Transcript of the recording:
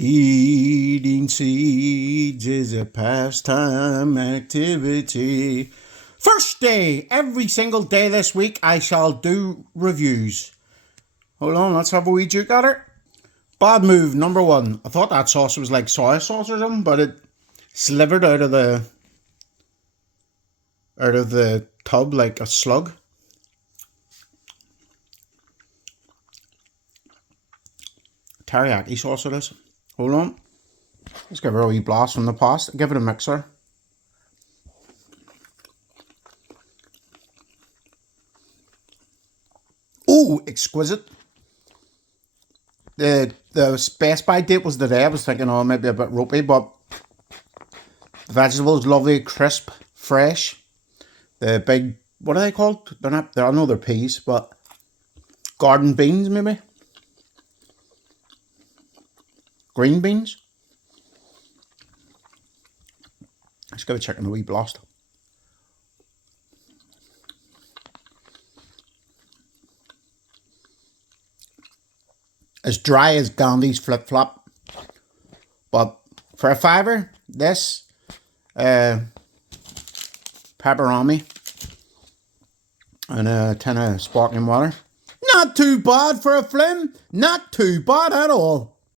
Eating seeds is a pastime activity. First day, every single day this week, I shall do reviews. Hold on, let's have a wee juke at it. Bad move, number one. I thought that sauce was like soy sauce or something, but it slivered out of the tub like a slug. Teriyaki sauce it is. Hold on. Let's give it a wee blast from the past. Give it a mixer. Oh, exquisite. The Best By date was today. I was thinking, oh, maybe a bit ropey, but the vegetables lovely, crisp, fresh. The big, what are they called? They're not. I know they're peas, but garden beans maybe. Green beans. Let's give a chicken a wee blast. As dry as Gandhi's flip flop, but for a fiver, this pepperoni and a tin of sparkling water, not too bad for a flim. Not too bad at all.